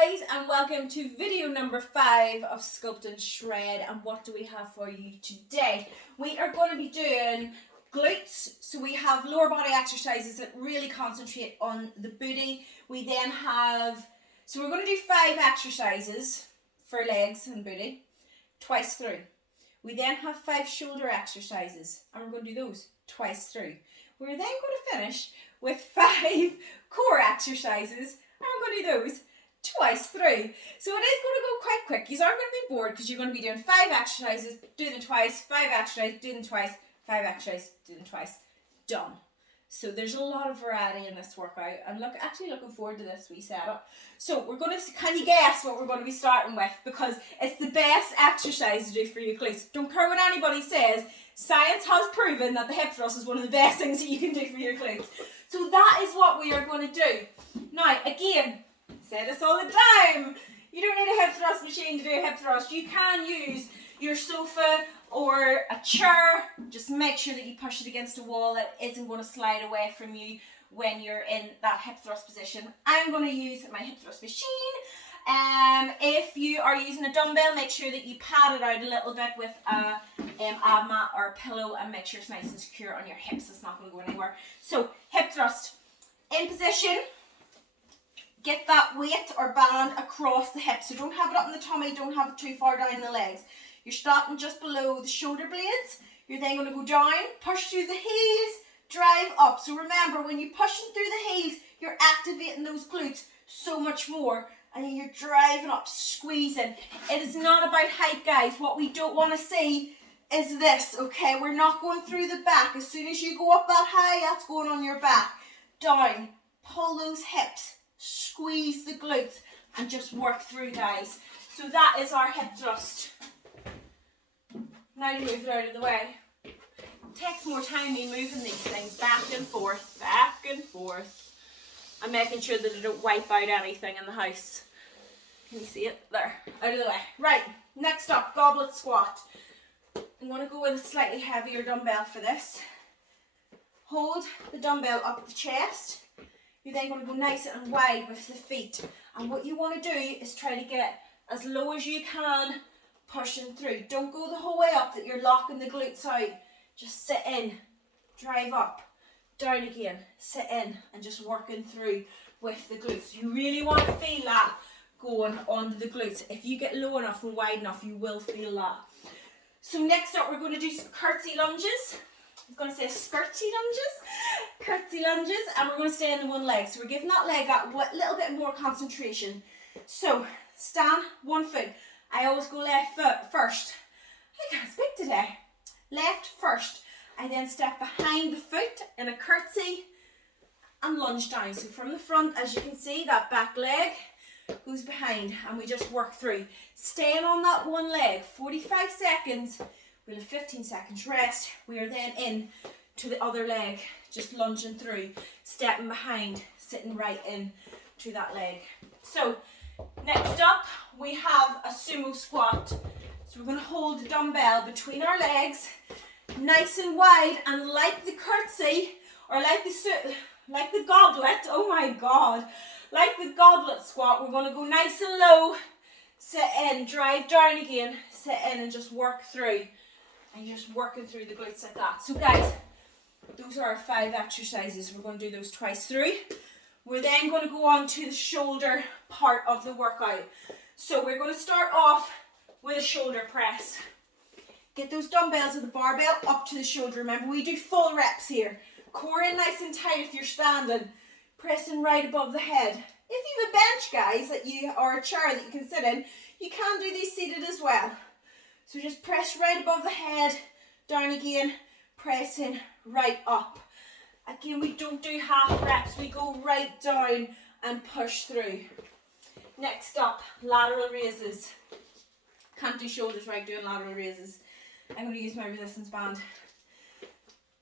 guys, and welcome to video number 5 of Sculpt and Shred. And what do we have for you today? We are going to be doing glutes. So we have lower body exercises that really concentrate on the booty. We then have, so we're going to do 5 exercises for legs and booty twice through. We then have 5 shoulder exercises, and we're going to do those twice through. We're then going to finish with 5 core exercises, and we're going to do those twice through. So it is going to go quite quick. You aren't going to be bored because you're going to be doing 5 exercises, do them twice, 5 exercises, do them twice, 5 exercises, do them twice, done. So there's a lot of variety in this workout. I'm actually looking forward to this wee setup. So we're going to, can you guess what we're going to be starting with? Because it's the best exercise to do for your glutes. Don't care what anybody says. Science has proven that the hip thrust is one of the best things that you can do for your glutes. So that is what we are going to do. Now, again, I say this all the time. You don't need a hip thrust machine to do a hip thrust. You can use your sofa or a chair. Just make sure that you push it against a wall that isn't going to slide away from you when you're in that hip thrust position. I'm going to use my hip thrust machine. If you are using a dumbbell, make sure that you pad it out a little bit with a ab mat or a pillow and make sure it's nice and secure on your hips. It's not going to go anywhere. So hip thrust in position. Get that weight or band across the hips. So don't have it up in the tummy, don't have it too far down in the legs. You're starting just below the shoulder blades. You're then going to go down, push through the heels, drive up. So remember, when you're pushing through the heels, you're activating those glutes so much more. And then you're driving up, squeezing. It is not about height, guys. What we don't want to see is this, okay? We're not going through the back. As soon as you go up that high, that's going on your back. Down, pull those hips, squeeze the glutes, and just work through, guys. So that is our hip thrust. Now to move it out of the way. It takes more time in moving these things back and forth, and making sure that I don't wipe out anything in the house. Can you see it? There, out of the way. Right, next up, goblet squat. I'm going to go with a slightly heavier dumbbell for this. Hold the dumbbell up the chest. You're then going to go nice and wide with the feet. And what you want to do is try to get as low as you can, pushing through. Don't go the whole way up that you're locking the glutes out. Just sit in, drive up, down again, sit in, and just working through with the glutes. You really want to feel that going onto the glutes. If you get low enough and wide enough, you will feel that. So next up, we're going to do some curtsy lunges. I was going to say skirty lunges, curtsy lunges, and we're going to stay in the one leg. So we're giving that leg a little bit more concentration. So stand, one foot. I always go left foot first. I can't speak today. Left first. I then step behind the foot in a curtsy and lunge down. So from the front, as you can see, that back leg goes behind and we just work through. Staying on that one leg, 45 seconds. We'll have 15 seconds rest. We are then in to the other leg, just lunging through, stepping behind, sitting right in to that leg. So next up, we have a sumo squat. So we're going to hold the dumbbell between our legs, nice and wide, and like the curtsy, or like the goblet, oh my god, like the goblet squat, we're going to go nice and low, sit in, drive down again, sit in and just work through. And you're just working through the glutes like that. So guys, those are our 5 exercises. We're going to do those twice through. We're then going to go on to the shoulder part of the workout. So we're going to start off with a shoulder press. Get those dumbbells or the barbell up to the shoulder. Remember, we do full reps here. Core in nice and tight if you're standing. Pressing right above the head. If you have a bench, guys, or a chair that you can sit in, you can do these seated as well. So just press right above the head, down again, pressing right up. Again, we don't do half reps, we go right down and push through. Next up, lateral raises. Can't do shoulders right doing lateral raises. I'm going to use my resistance band.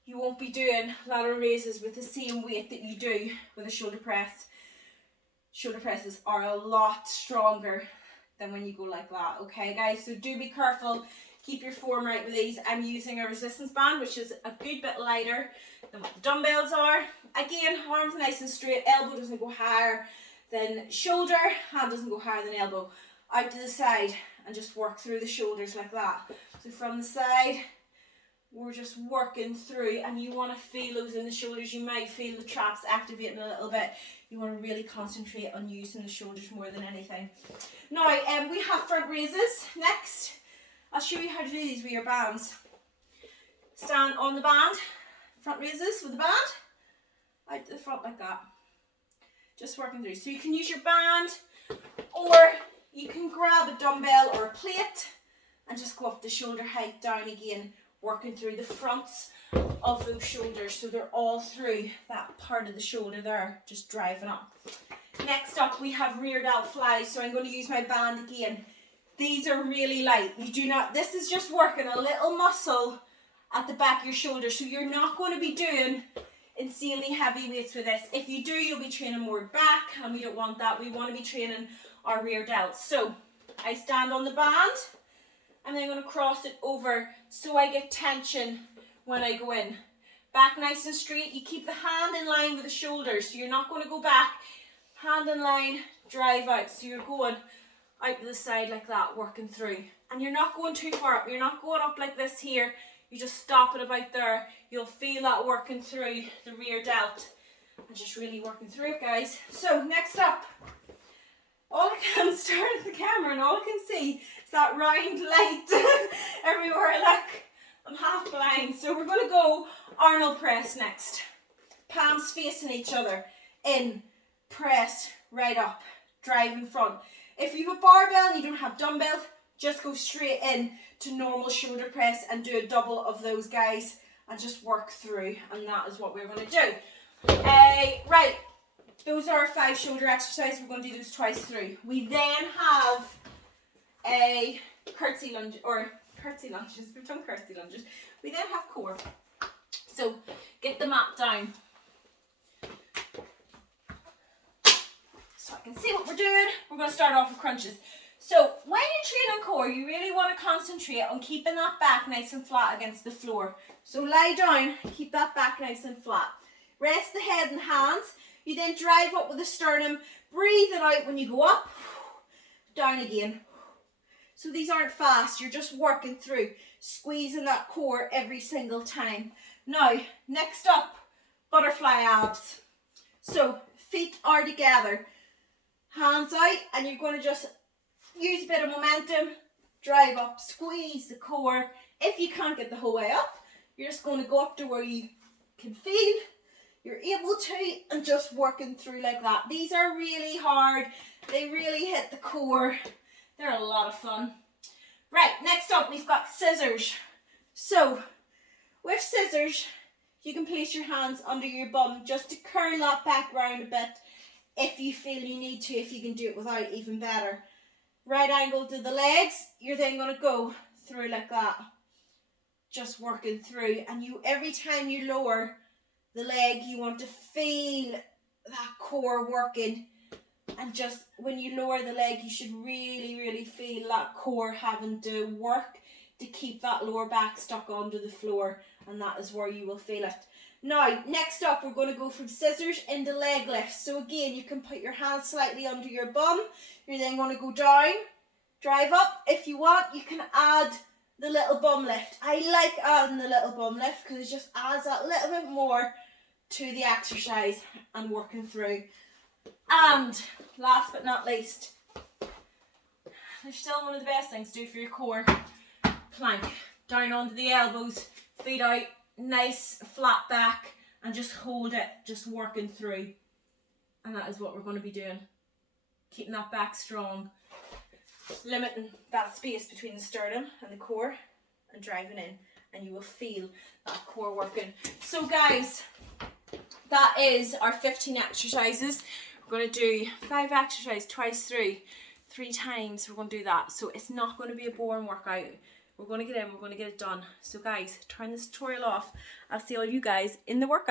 You won't be doing lateral raises with the same weight that you do with a shoulder press. Shoulder presses are a lot stronger than when you go like that, okay guys? So do be careful, keep your form right with these. I'm using a resistance band, which is a good bit lighter than what the dumbbells are. Again, arms nice and straight, elbow doesn't go higher Then shoulder, hand doesn't go higher than elbow. Out to the side and just work through the shoulders like that. So from the side, we're just working through, and you want to feel those in the shoulders. You might feel the traps activating a little bit. You want to really concentrate on using the shoulders more than anything. Now, we have front raises next. I'll show you how to do these with your bands. Stand on the band, front raises with the band, out to the front like that. Just working through. So you can use your band, or you can grab a dumbbell or a plate and just go up the shoulder height, down again, working through the fronts of those shoulders, so they're all through that part of the shoulder there, just driving up. Next up, we have rear delt flies. So I'm going to use my band again. These are really light. You do not, this is just working a little muscle at the back of your shoulder, so you're not going to be doing insanely heavy weights with this. If you do, you'll be training more back, and we don't want that. We want to be training our rear delts. So I stand on the band, and then I'm going to cross it over so I get tension when I go in. Back nice and straight. You keep the hand in line with the shoulders, so you're not going to go back. Hand in line, drive out. So you're going out to the side like that, working through. And you're not going too far up. You're not going up like this here. You just stop it about there. You'll feel that working through the rear delt. And just really working through it, guys. So next up, all I can stare at the camera and all I can see is that round light everywhere I look. I'm half blind. So we're going to go Arnold press next. Palms facing each other. In, press, right up, drive in front. If you have a barbell and you don't have dumbbells, just go straight in to normal shoulder press and do a double of those, guys, and just work through. And that is what we're going to do. Right, those are our 5 shoulder exercises. We're going to do those twice through. We then have a curtsy lunge, or curtsy lunges. We've done curtsy lunges. We then have core. So get the mat down so I can see what we're doing. We're going to start off with crunches. So when you're training core, you really want to concentrate on keeping that back nice and flat against the floor. So lie down, keep that back nice and flat. Rest the head and hands. You then drive up with the sternum. Breathe it out when you go up, down again. So these aren't fast, you're just working through, squeezing that core every single time. Now, next up, butterfly abs. So feet are together, hands out, and you're going to just use a bit of momentum, drive up, squeeze the core. If you can't get the whole way up, you're just going to go up to where you can feel you're able to, and just working through like that. These are really hard. They really hit the core. They're a lot of fun. Right, next up we've got scissors. So with scissors, you can place your hands under your bum just to curl that back round a bit. If you feel you need to, if you can do it without, even better. Right angle to the legs, you're then going to go through like that, just working through. And you, every time you lower the leg, you want to feel that core working. And just when you lower the leg, you should really feel that core having to work to keep that lower back stuck onto the floor, and that is where you will feel it. Now, next up, we're going to go from scissors into leg lifts. So again, you can put your hands slightly under your bum. You're then going to go down, drive up. If you want, you can add the little bum lift. I like adding the little bum lift because it just adds that little bit more to the exercise and working through. And last but not least, there's still one of the best things to do for your core. Plank. Down onto the elbows, feet out, nice flat back, and just hold it, just working through. And that is what we're going to be doing. Keeping that back strong, limiting that space between the sternum and the core, and driving in, and you will feel that core working. So guys, that is our 15 exercises. We're going to do 5 exercises twice through, 3 times. We're going to do that. So it's not going to be a boring workout. We're going to get in, we're going to get it done. So guys, turn this tutorial off. I'll see all you guys in the workout.